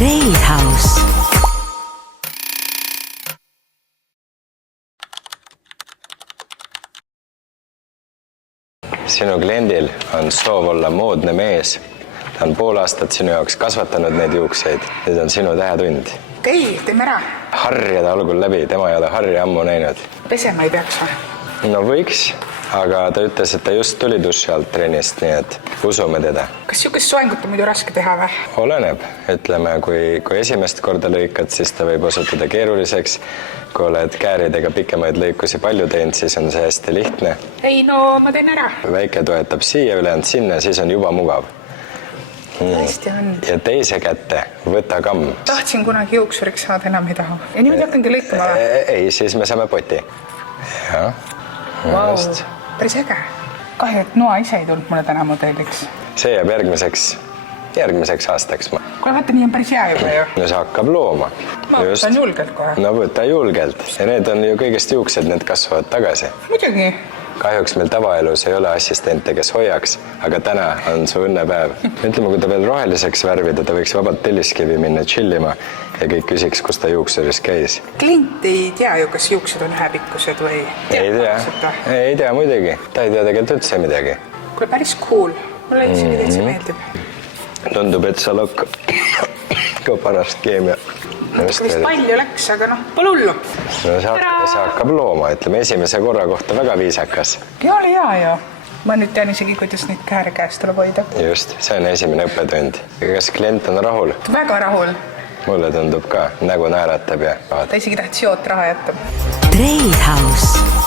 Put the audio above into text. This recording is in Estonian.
Treehouse. Sinu kliendil on soov olla moodne mees. Ta on pool aastat sinu jaoks kasvatanud neid juukseid. Nüüd on sinu tähetund. Okei, teeme ära. Harjada algul läbi, tema ei ole harja ammu näinud. Pesema ei peaks või? No võiks, aga ta ütles, et ta just tuli duši alt trennist, nii et usume teda. Kas siukest soengut on muidu raske teha või? Oleneb, ütleme, kui esimest korda lõikad, siis ta võib osutuda keeruliseks. Kui oled kääridega pikemaid lõikusi palju teinud, siis on see hästi lihtne. Ei, no ma teen ära. Väike toetab siia, ülejäänud sinna, siis on juba mugav. Hästi on. Ja teise kätte võta kamm. Tahtsin kunagi juuksuriks saada, enam ei taha. Ja niimoodi hakkangi lõikama või? Ei, siis me saame poti. Ja. Vau, päris äge. Kahju, et Noa ise ei tulnud mulle täna modelliks. See jääb järgmiseks aastaks. Kuule, vaata, nii on päris hea juba ju. No see hakkab looma. Ma võtan julgelt kohe. No võta julgelt. Ja need on ju kõigest juuksed, need kasvavad tagasi. Muidugi. Kahjuks meil tavaelus ei ole assistente, kes hoiaks, aga täna on su õnnepäev. Ütleme, kui ta veel roheliseks värvida, ta võiks vabalt Telliskivi minna chillima ja kõik küsiks, kus ta juuksuris käis. Klient ei tea ju, kas juuksed on ühepikkused või? Ei tea muidugi. Ta ei tea tegelikult üldse midagi. Kuule, päris cool. Mulle isegi täitsa meeldib. Tundub, et sa lokk ka parast keemia. Vist palju läks, aga noh, pole hullu. No see hakkab looma, ütleme, esimese korra kohta väga viisakas. Ja oli hea ju. Ma nüüd tean isegi, kuidas neid kääre käest tuleb hoida. Just, see on esimene õppetund. Kas klient on rahul? Väga rahul. Mulle tundub ka, nägu naeratab ja... Ta isegi tahtis joot raha jätta. Treehouse.